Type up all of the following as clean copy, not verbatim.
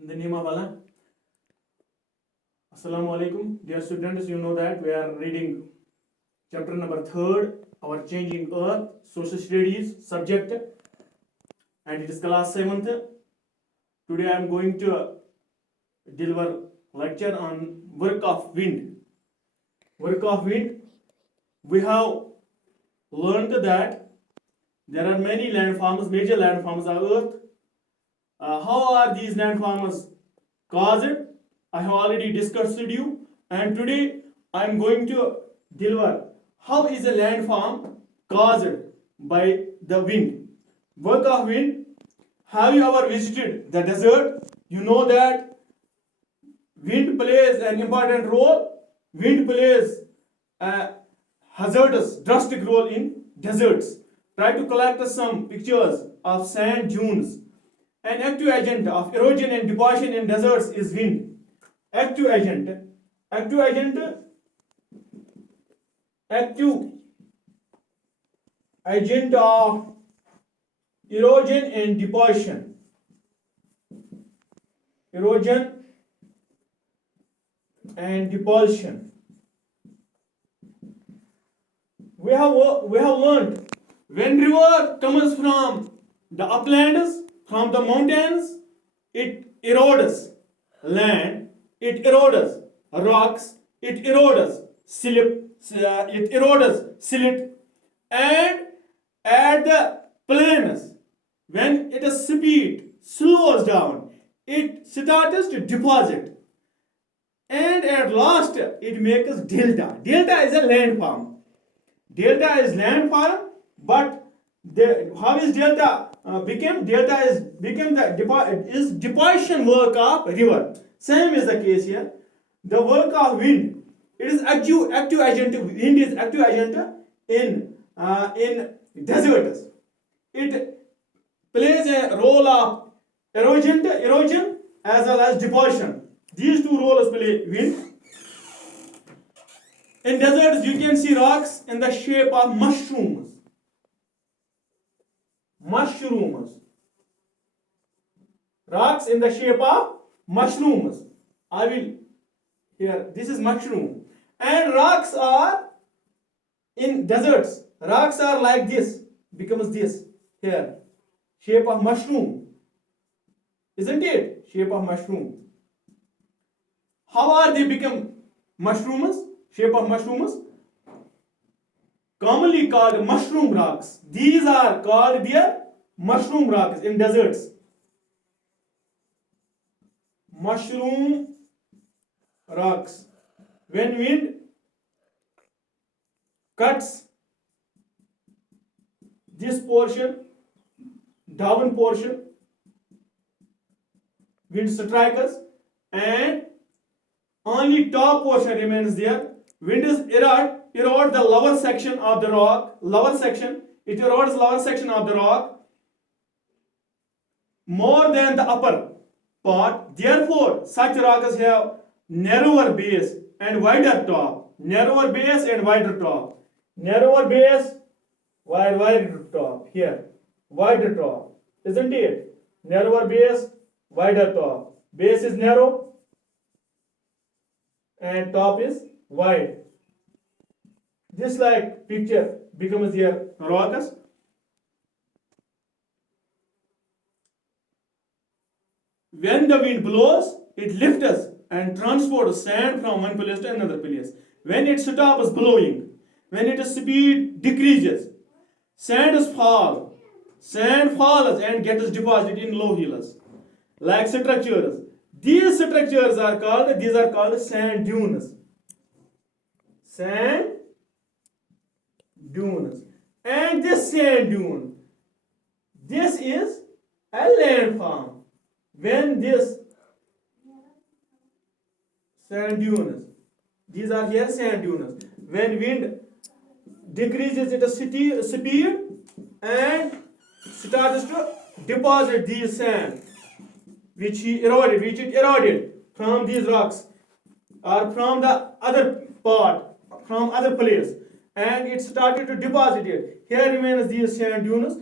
In the name of Allah. Assalamu alaikum. Dear students, you know that we are reading chapter number 3, our changing earth, social studies subject, and it is class 7th. Today I am going to deliver lecture on work of wind. Work of wind. We have learned that there are many landforms, major landforms of earth. How are these landforms caused? I have already discussed with you, and today I am going to deliver how is a landform caused by the wind. Work of wind. Have you ever visited the desert? You know that wind plays an important role. Wind plays a hazardous, drastic role in deserts. Try to collect some pictures of sand dunes. An active agent of erosion and deposition in deserts is wind. Active agent of erosion and deposition. Erosion and deposition. We have learned when river comes from the uplands, from the mountains, it erodes land, it erodes rocks, it erodes silt, and at the plains, when its speed slows down, it starts to deposit, and at last it makes delta. Delta is a landform. Delta is landform, but how is delta became? Delta is deposition work of river. Same is the case here. The work of wind. It is active agent. Wind is active agent in deserts. It plays a role of erosion as well as deposition. These two roles play wind. In deserts, you can see rocks in the shape of mushrooms. Rocks in the shape of mushrooms. I will here. This is mushroom, and rocks are in deserts. Rocks are like this. Becomes this here, shape of mushroom. Isn't it? Shape of mushroom. How are they become mushrooms? Shape of mushrooms, commonly called mushroom rocks. These are called their mushroom rocks in deserts. Mushroom rocks. When wind cuts this portion, down portion, wind strikes, and only top portion remains there. Wind is erode the lower section of the rock. It erodes lower section of the rock more than the upper part. Therefore, such rocks have narrower base and wider top. Narrower base and wider top. Narrower base, wider top. Here, wider top. Isn't it? Narrower base, wider top. Base is narrow and top is wide. This like picture becomes here rocks. When the wind blows, it lifts us and transports sand from one place to another place. When it stops blowing, when its speed decreases, sand falls and gets deposited in low hills, like structures. These structures are called sand dunes. Sand dunes. And this sand dune, this is a landform. When this sand dunes, these are here sand dunes. When wind decreases its speed and starts to deposit these sand, which it eroded from these rocks or from the other part, from other place, and it started to deposit it. Here remains these sand dunes.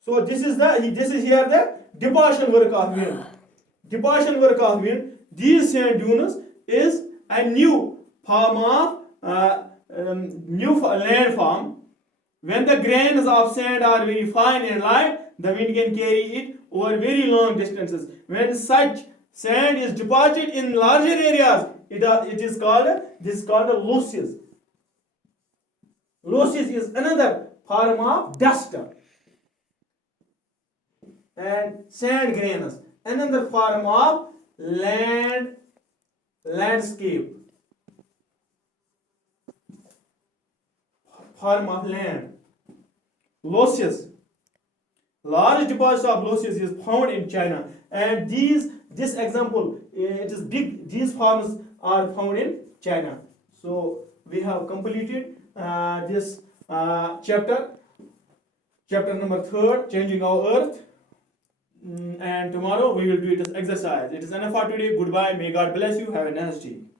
So this is here the deposition work of wind. deposition work of wind, these sand dunes is a new form of landform. When the grains of sand are very fine and light, the wind can carry it over very long distances. When such sand is deposited in larger areas, it is called a loess. Loess is another form of dust, and sand grains another form of landscape, form of land. Losses, large deposits of losses is found in China, and this example, it is big. These forms are found in China. So we have completed this chapter number 3, changing our earth. And tomorrow we will do it as exercise. It is enough for today. Goodbye. May God bless you. Have a nice day.